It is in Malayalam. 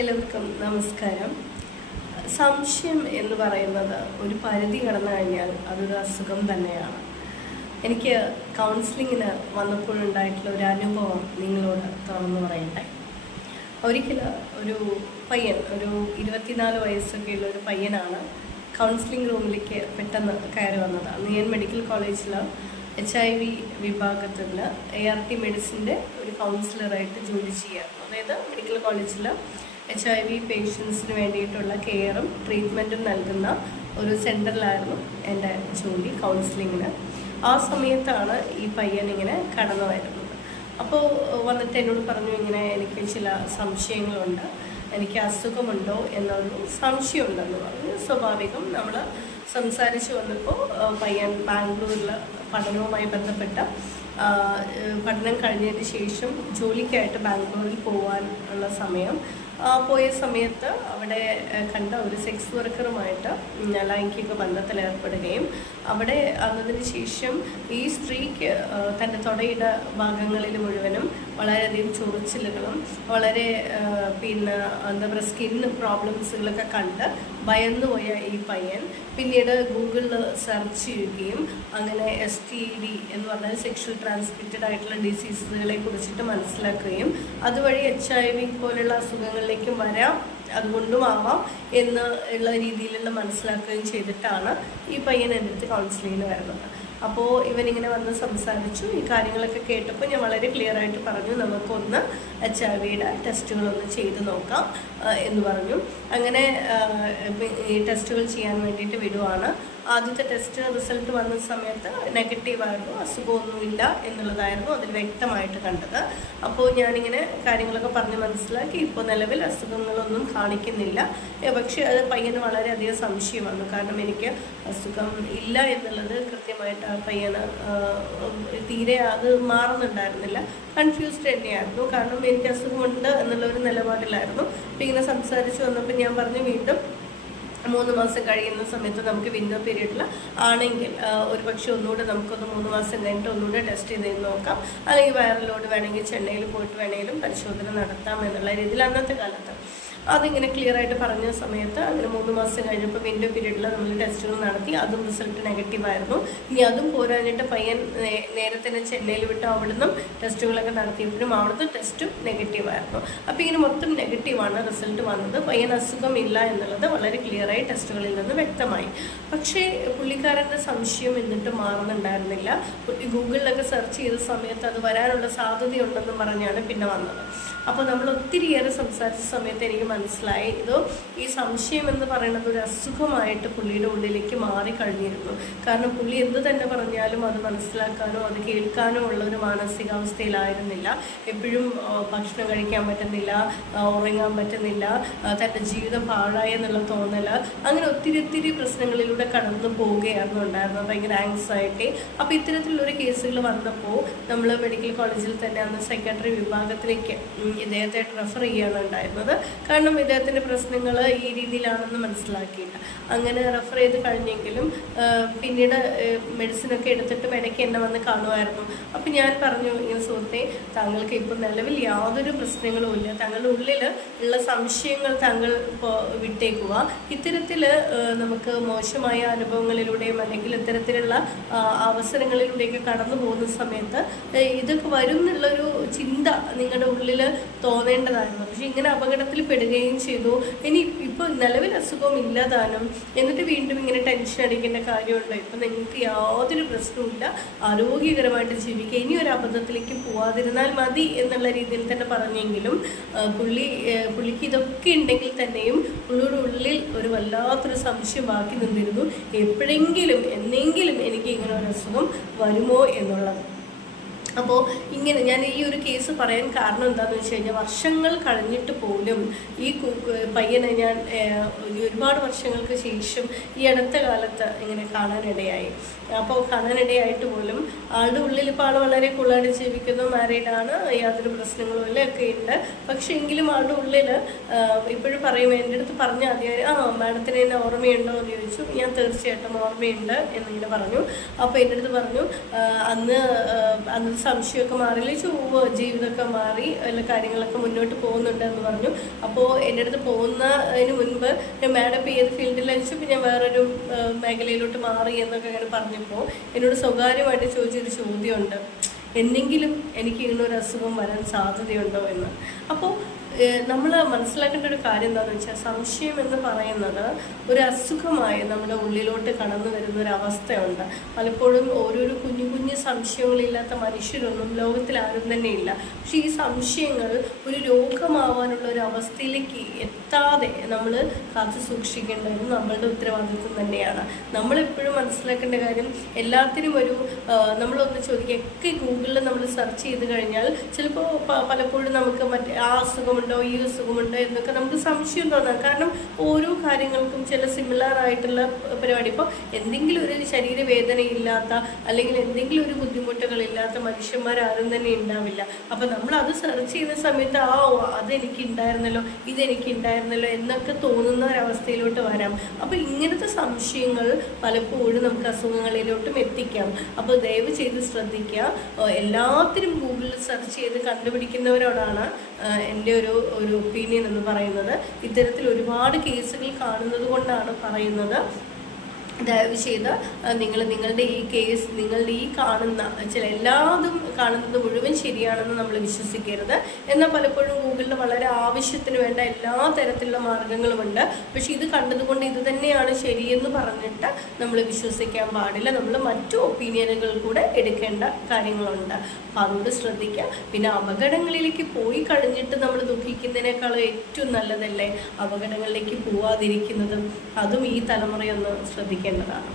എല്ലാവർക്കും നമസ്കാരം. സംശയം എന്ന് പറയുന്നത് ഒരു പരിധി കടന്നു കഴിഞ്ഞാൽ അതൊരു അസുഖം തന്നെയാണ്. എനിക്ക് കൗൺസിലിങ്ങിന് വന്നപ്പോഴുണ്ടായിട്ടുള്ള ഒരു അനുഭവം നിങ്ങളോട് തുറന്നു പറയട്ടെ. ഒരിക്കൽ ഒരു പയ്യൻ ഒരു ഇരുപത്തിനാല് വയസ്സൊക്കെയുള്ള ഒരു പയ്യനാണ് കൗൺസിലിംഗ് റൂമിലേക്ക് പെട്ടെന്ന് കയറി വന്നത്. ഞാൻ മെഡിക്കൽ കോളേജിൽ എച്ച് ഐ വി വിഭാഗത്തിൽ എ ആർ ടി മെഡിസിന്റെ ഒരു കൗൺസിലറായിട്ട് ജോലി ചെയ്യായിരുന്നു. അതായത് മെഡിക്കൽ കോളേജിൽ എച്ച് ഐ വി പേഷ്യൻസിന് വേണ്ടിയിട്ടുള്ള കെയറും ട്രീറ്റ്മെന്റും നൽകുന്ന ഒരു സെന്ററിലായിരുന്നു എന്റെ ജോലി കൗൺസിലിങ്ങിന് ആ സമയത്താണ് ഈ പയ്യൻ ഇങ്ങനെ കടന്നു വരുന്നത്. അപ്പോൾ വന്നിട്ട് എന്നോട് പറഞ്ഞു ഇങ്ങനെ എനിക്ക് ചില സംശയങ്ങളുണ്ട്. എനിക്ക് അസുഖമുണ്ടോ എന്നൊരു സംശയമുണ്ടെന്ന് പറഞ്ഞു. സ്വാഭാവികം നമ്മൾ സംസാരിച്ച് വന്നപ്പോൾ പയ്യൻ ബാംഗ്ലൂരിൽ പഠനവുമായി ബന്ധപ്പെട്ട പഠനം കഴിഞ്ഞതിന് ശേഷം ജോലിക്കായിട്ട് ബാംഗ്ലൂരിൽ പോകാനുള്ള സമയം പോയ സമയത്ത് അവിടെ കണ്ട ഒരു സെക്സ് വർക്കറുമായിട്ട് ലൈംഗിക ബന്ധത്തിൽ ഏർപ്പെടുകയും അവിടെ അതിന് ശേഷം ഈ സ്ത്രീക്ക് തന്റെ തൊടയുടെ ഭാഗങ്ങളിൽ മുഴുവനും വളരെയധികം ചൊറിച്ചിലുകളും വളരെ പിന്നെ എന്താ പറയുക സ്കിൻ പ്രോബ്ലംസുകളൊക്കെ കണ്ട് ഭയന്നുപോയ ഈ പയ്യൻ പിന്നീട് ഗൂഗിളിൽ സെർച്ച് ചെയ്യുകയും അങ്ങനെ എസ് ടി ഡി എന്ന് പറഞ്ഞാൽ സെക്ഷൽ ട്രാൻസ്മിറ്റഡ് ആയിട്ടുള്ള ഡിസീസുകളെ കുറിച്ചിട്ട് മനസ്സിലാക്കുകയും അതുവഴി എച്ച് ഐ വി പോലുള്ള അസുഖങ്ങളിലേക്കും വരാം അതുകൊണ്ടും ആവാം എന്ന് ഉള്ള രീതിയിലുള്ള മനസ്സിലാക്കുകയും ചെയ്തിട്ടാണ് ഈ പയ്യൻ എന്റെ അടുത്ത് കൗൺസിലിങ്ങിന് വരുന്നത്. അപ്പോൾ ഇവനിങ്ങനെ വന്ന് സംസാരിച്ചു. ഈ കാര്യങ്ങളൊക്കെ കേട്ടപ്പോൾ ഞാൻ വളരെ ക്ലിയർ ആയിട്ട് പറഞ്ഞു നമുക്കൊന്ന് എച്ച് ഐ വിയുടെ ടെസ്റ്റുകളൊന്ന് ചെയ്ത് നോക്കാം എന്ന് പറഞ്ഞു. അങ്ങനെ ഈ ടെസ്റ്റുകൾ ചെയ്യാൻ വേണ്ടിയിട്ട് വിടുവാണ്. ആദ്യത്തെ ടെസ്റ്റ് റിസൾട്ട് വന്ന സമയത്ത് നെഗറ്റീവായിരുന്നു അസുഖമൊന്നുമില്ല എന്നുള്ളതായിരുന്നു അതിൽ വ്യക്തമായിട്ട് കണ്ടത്. അപ്പോൾ ഞാനിങ്ങനെ കാര്യങ്ങളൊക്കെ പറഞ്ഞ് മനസ്സിലാക്കി ഇപ്പോൾ നിലവിൽ അസുഖങ്ങളൊന്നും കാണിക്കുന്നില്ല. പക്ഷേ അത് പയ്യന് വളരെയധികം സംശയം വന്നു കാരണം എനിക്ക് അസുഖം ഇല്ല എന്നുള്ളത് കൃത്യമായിട്ട് ആ പയ്യന് തീരെ അത് മാറുന്നുണ്ടായിരുന്നില്ല. കൺഫ്യൂസ്ഡ് തന്നെയായിരുന്നു. കാരണം എനിക്ക് അസുഖമുണ്ട് എന്നുള്ള ഒരു നിലപാടിലായിരുന്നു. അപ്പം ഇങ്ങനെ സംസാരിച്ച് വന്നപ്പോൾ ഞാൻ പറഞ്ഞു വീണ്ടും മൂന്ന് മാസം കഴിയുന്ന സമയത്ത് നമുക്ക് വിൻഡോ പീരീഡിൽ ആണെങ്കിൽ ഒരു പക്ഷേ ഒന്നുകൂടെ നമുക്കൊന്ന് മൂന്ന് മാസം കഴിഞ്ഞിട്ട് ഒന്നുകൂടെ ടെസ്റ്റ് ചെയ്ത് നോക്കാം. അല്ലെങ്കിൽ വൈറലോട് വേണമെങ്കിൽ ചെന്നൈയിൽ പോയിട്ട് വേണമെങ്കിലും പരിശോധന നടത്താം എന്നുള്ള രീതിയിൽ അന്നത്തെ കാലത്ത്. അതിങ്ങനെ ക്ലിയർ ആയിട്ട് പറഞ്ഞ സമയത്ത് അങ്ങനെ മൂന്ന് മാസം കഴിഞ്ഞപ്പോൾ വിൻഡോ പീരീഡിൽ നമ്മൾ ടെസ്റ്റുകൾ നടത്തി. അതും റിസൾട്ട് നെഗറ്റീവ് ആയിരുന്നു. ഇനി അതും പോരാഞ്ഞിട്ട് പയ്യൻ നേരെ തന്നെ ചെന്നൈയിൽ വിട്ട് അവിടുന്ന് ടെസ്റ്റുകളൊക്കെ നടത്തിയപ്പോഴും അവിടുത്തെ ടെസ്റ്റും നെഗറ്റീവ് ആയിരുന്നു. അപ്പോൾ ഇങ്ങനെ മൊത്തം നെഗറ്റീവാണ് റിസൾട്ട് വന്നത്. പയ്യൻ അസുഖമില്ല എന്നുള്ളത് വളരെ ക്ലിയറായി ടെസ്റ്റുകളിൽ നിന്ന് വ്യക്തമായി. പക്ഷേ പുള്ളിക്കാരന്റെ സംശയം എന്നിട്ട് മാറുന്നുണ്ടായിരുന്നില്ല. ഗൂഗിളിലൊക്കെ സെർച്ച് ചെയ്ത സമയത്ത് അത് വരാനുള്ള സാധ്യതയുണ്ടെന്ന് പറഞ്ഞാണ് പിന്നെ വന്നത്. അപ്പോൾ നമ്മൾ ഒത്തിരിയേറെ സംസാരിച്ച സമയത്ത് എനിക്ക് മനസ്സിലായി ഇത് ഈ സംശയം എന്ന് പറയുന്നത് ഒരു അസുഖമായിട്ട് പുള്ളിയുടെ ഉള്ളിലേക്ക് മാറി കഴിഞ്ഞിരുന്നു. കാരണം പുള്ളി എന്ത് തന്നെ പറഞ്ഞാലും അത് മനസ്സിലാക്കാനോ അത് കേൾക്കാനോ ഉള്ള ഒരു മാനസികാവസ്ഥയിലായിരുന്നില്ല. എപ്പോഴും ഭക്ഷണം കഴിക്കാൻ പറ്റുന്നില്ല ഉറങ്ങാൻ പറ്റുന്നില്ല തന്റെ ജീവിതം പാഴായി എന്നുള്ള തോന്നൽ അങ്ങനെ ഒത്തിരി ഒത്തിരി പ്രശ്നങ്ങളിലൂടെ കടന്നു പോവുകയായിരുന്നു ഉണ്ടായിരുന്നത്. ഭയങ്കര ആങ്സൈറ്റി അപ്പോൾ ഇത്തരത്തിലുള്ളൊരു കേസുകൾ വന്നപ്പോൾ നമ്മൾ മെഡിക്കൽ കോളേജിൽ തന്നെ അന്ന് സെക്രട്ടറി വിഭാഗത്തിലേക്ക് ഇദ്ദേഹത്തെ റെഫർ ചെയ്യാനുണ്ടായിരുന്നത് കാരണം ഇദ്ദേഹത്തിന്റെ പ്രശ്നങ്ങൾ ഈ രീതിയിലാണെന്ന് മനസ്സിലാക്കിയില്ല. അങ്ങനെ റെഫർ ചെയ്ത് കഴിഞ്ഞെങ്കിലും പിന്നീട് മെഡിസിനൊക്കെ എടുത്തിട്ടും ഇടയ്ക്ക് എന്നെ വന്ന് കാണുമായിരുന്നു. അപ്പം ഞാൻ പറഞ്ഞു ഇങ്ങനെ സുഹൃത്തെ താങ്കൾക്ക് ഇപ്പം നിലവിൽ യാതൊരു പ്രശ്നങ്ങളും ഇല്ല. താങ്കളുടെ ഉള്ളിൽ ഉള്ള സംശയങ്ങൾ താങ്കൾ ഇപ്പോൾ വിട്ടേക്കുക. ഇത്തരത്തിൽ നമുക്ക് മോശമായ അനുഭവങ്ങളിലൂടെയും അല്ലെങ്കിൽ ഇത്തരത്തിലുള്ള അവസരങ്ങളിലൂടെയൊക്കെ കടന്നു പോകുന്ന സമയത്ത് ഇതൊക്കെ വരും എന്നുള്ളൊരു ചിന്ത നിങ്ങളുടെ ഉള്ളിൽ തോന്നേണ്ടതായിരുന്നു. പക്ഷെ ഇങ്ങനെ അപകടത്തിൽ പെടുകയും ചെയ്തു. ഇനി ഇപ്പോൾ നിലവിൽ അസുഖവും ഇല്ലാതാനും എന്നിട്ട് വീണ്ടും ഇങ്ങനെ ടെൻഷൻ അടിക്കേണ്ട കാര്യമുണ്ടോ? ഇപ്പം നിങ്ങൾക്ക് യാതൊരു പ്രശ്നവുമില്ല. ആരോഗ്യകരമായിട്ട് ജീവിക്കുക. ഇനി ഒരു അബദ്ധത്തിലേക്ക് പോവാതിരുന്നാൽ മതി എന്നുള്ള രീതിയിൽ തന്നെ പറഞ്ഞെങ്കിലും പുള്ളി പുള്ളിക്ക് ഇതൊക്കെ ഉണ്ടെങ്കിൽ തന്നെയും പുള്ളിയുടെ ഉള്ളിൽ ഒരു വല്ലാത്തൊരു സംശയം ബാക്കി നിന്നിരുന്നു. എപ്പോഴെങ്കിലും എന്നെങ്കിലും എനിക്ക് ഇങ്ങനെ ഒരു അസുഖം വരുമോ എന്നുള്ളത്. അപ്പോൾ ഇങ്ങനെ ഞാൻ ഈ ഒരു കേസ് പറയാൻ കാരണം എന്താണെന്ന് വെച്ച് കഴിഞ്ഞാൽ വർഷങ്ങൾ കഴിഞ്ഞിട്ട് പോലും ഈ പയ്യനെ ഞാൻ ഒരുപാട് വർഷങ്ങൾക്ക് ശേഷം ഈ അടുത്ത കാലത്ത് ഇങ്ങനെ കാണാനിടയായി. അപ്പോൾ കാണാനിടയായിട്ട് പോലും ആളുടെ ഉള്ളിൽ ഇപ്പോൾ ആൾ വളരെ കൂളായിട്ട് ജീവിക്കുന്നു മാരീഡാണ് യാതൊരു പ്രശ്നങ്ങളും ഇല്ല ഒക്കെ ഉണ്ട്. പക്ഷെ എങ്കിലും ആളുടെ ഉള്ളിൽ ഇപ്പോഴും പറയും എന്റെ അടുത്ത് പറഞ്ഞ ആദ്യം ആ മാഡത്തിന് എന്നെ ഓർമ്മയുണ്ടോ? എന്ന് ചോദിച്ചു. ഞാൻ തീർച്ചയായിട്ടും ഓർമ്മയുണ്ട് എന്നിങ്ങനെ പറഞ്ഞു. അപ്പോൾ എന്റെ അടുത്ത് പറഞ്ഞു അന്ന് അന്ന് സംശയമൊക്കെ മാറിയില്ല ചൊവ്വ ജീവിതമൊക്കെ മാറി എല്ലാ കാര്യങ്ങളൊക്കെ മുന്നോട്ട് പോകുന്നുണ്ട് എന്ന് പറഞ്ഞു. അപ്പോൾ എന്റെ അടുത്ത് പോകുന്നതിന് മുൻപ് ഞാൻ മാഡം ഇപ്പോൾ ഏത് ഫീൽഡിൽ പിന്നെ ഞാൻ വേറൊരു മേഖലയിലോട്ട് മാറി എന്നൊക്കെ അങ്ങനെ പറഞ്ഞപ്പോൾ എന്നോട് സ്വകാര്യമായിട്ട് ചോദിച്ചൊരു ചോദ്യമുണ്ട്. എന്നെങ്കിലും എനിക്ക് ഇങ്ങനെ ഒരു അസുഖം വരാൻ സാധ്യതയുണ്ടോ എന്ന്. അപ്പോൾ നമ്മൾ മനസ്സിലാക്കേണ്ട ഒരു കാര്യം എന്താണെന്ന് വെച്ചാൽ സംശയം എന്ന് പറയുന്നത് ഒരു അസുഖമായി നമ്മുടെ ഉള്ളിലോട്ട് കടന്നു വരുന്ന ഒരു അവസ്ഥയുണ്ട്. പലപ്പോഴും ഓരോരോ കുഞ്ഞു കുഞ്ഞു സംശയങ്ങളില്ലാത്ത മനുഷ്യരൊന്നും ലോകത്തിൽ ആരും തന്നെ ഇല്ല പക്ഷേ ഈ സംശയങ്ങൾ ഒരു രോഗമാവാനുള്ള ഒരു അവസ്ഥയിലേക്ക് എത്താതെ നമ്മൾ കാത്തു സൂക്ഷിക്കേണ്ടത് നമ്മളുടെ ഉത്തരവാദിത്വം തന്നെയാണ്. നമ്മളെപ്പോഴും മനസ്സിലാക്കേണ്ട കാര്യം എല്ലാത്തിനും ഒരു നമ്മളൊന്ന് ചോദിക്കുക ഒക്കെ ഗൂഗിളിൽ നമ്മൾ സെർച്ച് ചെയ്ത് കഴിഞ്ഞാൽ ചിലപ്പോൾ പലപ്പോഴും നമുക്ക് മറ്റേ ആ അസുഖമുണ്ടോ ഈ അസുഖമുണ്ടോ എന്നൊക്കെ നമുക്ക് സംശയം തോന്നാം. കാരണം ഓരോ കാര്യങ്ങൾക്കും ചില സിമിലർ ആയിട്ടുള്ള പരിപാടി. ഇപ്പോൾ എന്തെങ്കിലും ഒരു ശരീരവേദനയില്ലാത്ത അല്ലെങ്കിൽ എന്തെങ്കിലും ഒരു ബുദ്ധിമുട്ടുകളില്ലാത്ത മനുഷ്യന്മാരാരും തന്നെ ഉണ്ടാവില്ല. അപ്പം നമ്മൾ അത് സെർച്ച് ചെയ്യുന്ന സമയത്ത് ആ അതെനിക്ക് ഉണ്ടായിരുന്നല്ലോ ഇതെനിക്ക് ഉണ്ടായിരുന്നല്ലോ എന്നൊക്കെ തോന്നുന്ന ഒരവസ്ഥയിലോട്ട് വരാം. അപ്പോൾ ഇങ്ങനത്തെ സംശയങ്ങൾ പലപ്പോഴും നമുക്ക് അസുഖങ്ങളിലോട്ടും എത്തിക്കാം. അപ്പോൾ ദയവ് ചെയ്ത് ശ്രദ്ധിക്കുക. എല്ലാത്തിനും ഗൂഗിളിൽ സെർച്ച് ചെയ്ത് കണ്ടുപിടിക്കുന്നവരോടാണ് എന്റെ ഒരു ഒരു ഒപ്പീനിയൻ എന്ന് പറയുന്നത്. ഇത്തരത്തിൽ ഒരുപാട് കേസുകൾ കാണുന്നത് കൊണ്ടാണ് പറയുന്നത്. ദയവ് ചെയ്ത് നിങ്ങൾ നിങ്ങളുടെ ഈ കേസ് നിങ്ങളുടെ ഈ കാണുന്ന ചില എല്ലാതും കാണുന്നത് മുഴുവൻ ശരിയാണെന്ന് നമ്മൾ വിശ്വസിക്കരുത്. എന്നാൽ പലപ്പോഴും ഗൂഗിളിൽ വളരെ ആവശ്യത്തിന് വേണ്ട എല്ലാ തരത്തിലുള്ള മാർഗങ്ങളുമുണ്ട്. പക്ഷെ ഇത് കണ്ടതുകൊണ്ട് ഇത് തന്നെയാണ് ശരിയെന്ന് പറഞ്ഞിട്ട് നമ്മൾ വിശ്വസിക്കാൻ പാടില്ല. നമ്മൾ മറ്റു ഒപ്പീനിയനുകൾ കൂടെ എടുക്കേണ്ട കാര്യങ്ങളുണ്ട്. അപ്പം അതുകൊണ്ട് ശ്രദ്ധിക്കുക പിന്നെ അപകടങ്ങളിലേക്ക് പോയി കഴിഞ്ഞിട്ട് നമ്മൾ ദുഃഖിക്കുന്നതിനേക്കാൾ ഏറ്റവും നല്ലതല്ലേ? അപകടങ്ങളിലേക്ക് പോവാതിരിക്കുന്നതും. അതും ഈ തലമുറയൊന്ന് ശ്രദ്ധിക്കേണ്ടതാണ്.